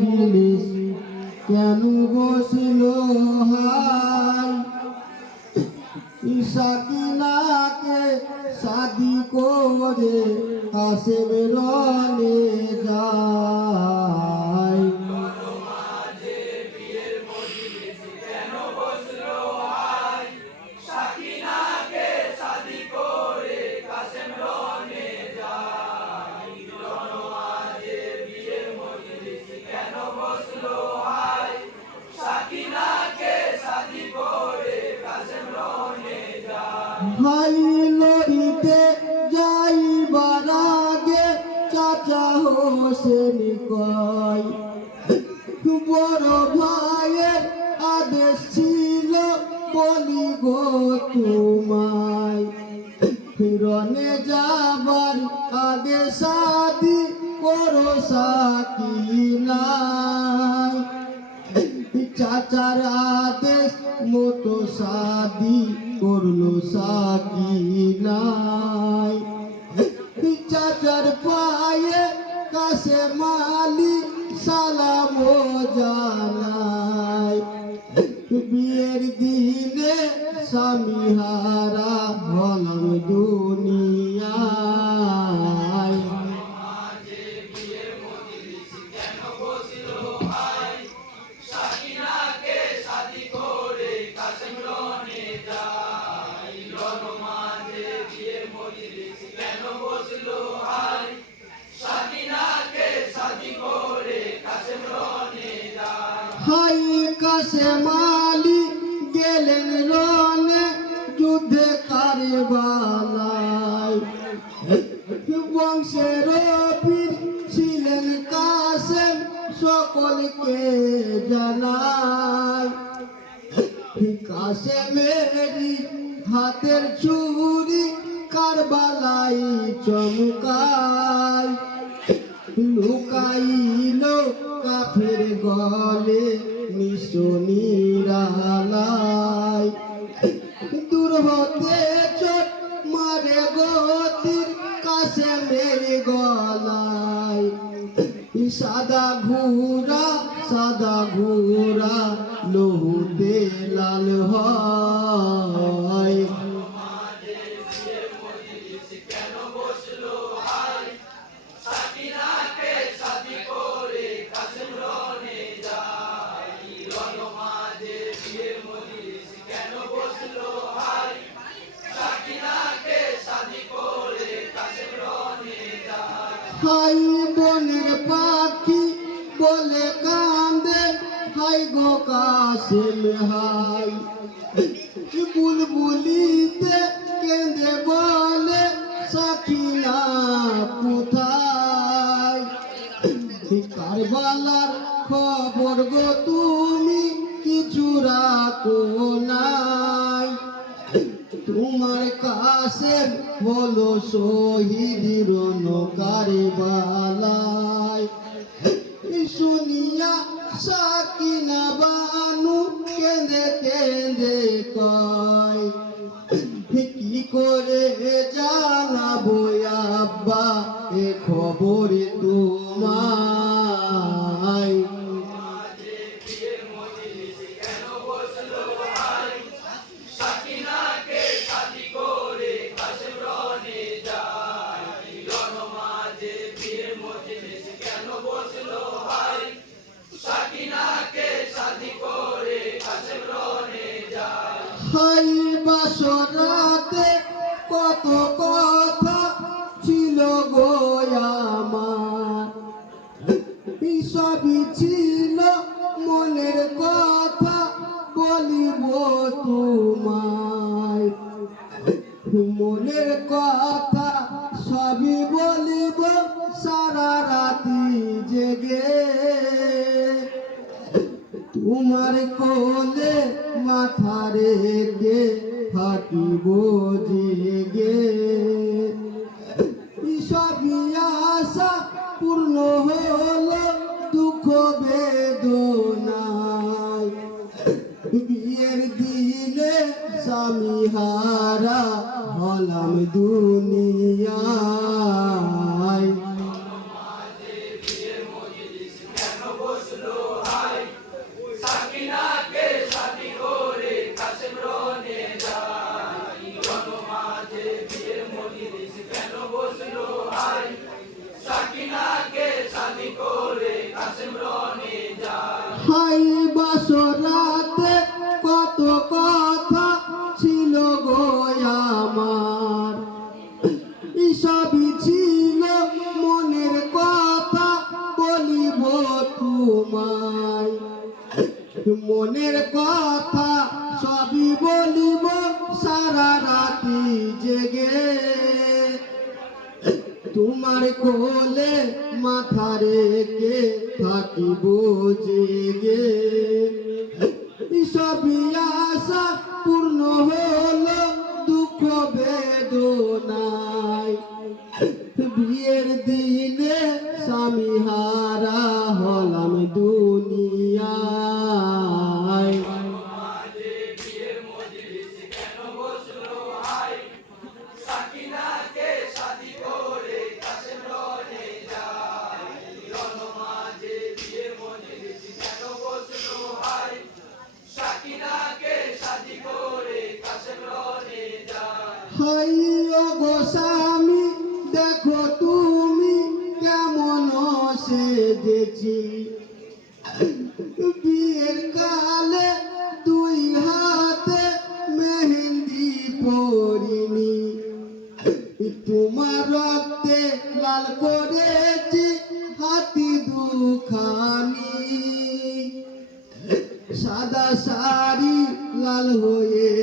জিনিস কেন বসল হাই সাকিনাকে শাদি করে কাশেম রনে যায়। ভাই লড়িতে যাইবার আগে চাচা হোসেন কয় বড় ভাইয়ের আদেশ ছিল বলি গো তোমায় রনে যাবার আগে শাদি করো সাকিনাই। চাচার আদেশ মতো শাদি করলো সাকিনাই। চাচার পায়ে কাশেম আলী সালাম জানাই। বিয়ের দিনে স্বামী হারা হলাম দুনিয়ায়। হাই কাশেম আলী গেলেন রনে যুদ্ধে কারবালায়। বংশের পীর ছিলেন কাশেম সকলকে জানায়। কাশেমেরই হাতের ছুরি কারবালায় চমকায়। লুকাইল কাফের গলে নিশনিরালায়। দূর হতে চোট মারে গতির কাশেমের গলায়। সাদা ঘুরা লহুতে লাল হয়। হাই বনের পাখি বলে কান্দে হাই গো কাশেম হাই। বুলবুলিতে কেঁদে বলে সাকিনা কোথায়। কারবালার খবর গো তুমি কিছু রাখো নাই। তোমার কাশেম হলো শহীদ রণ কারবালায়। শুনিয়া সাকিনা বানু কেঁদে কেঁদে কয় কি করে জানাবো আব্বা এ খবর তোমায়। হাই বাসরাতে কত কথা ছিল গো আমার। সবই ছিল মনের কথা বলিব তোমায়। মনের কথা সবই বলিব সারা রাতি জেগে। তোমার কোলে মাথা রেখে থাকিব জেগে। সবই আশা পূর্ণ হলো দুঃখ বেদনায়। বিয়ের দিনে স্বামী হারা হলাম দুনিয়ায়। তোমায়, মনের কথা সবই বলিব সারা রাতি জেগে, তোমার কোলে মাথা রেখে থাকিব জেগে। সবই আশা পূর্ণ হলো দুঃখ বেদনায়, বিয়ের দিনে স্বামী হারা হলাম দুনিয়ায়। হাই গো স্বামী, দেখো তুমি কেমন সেজেছি, বিয়ের কালে দুই হাতে মেহেন্দি পরিনি, তোমার রক্তে লাল করেছি হাতি দুখানি, সাদা শাড়ি লাল হয়ে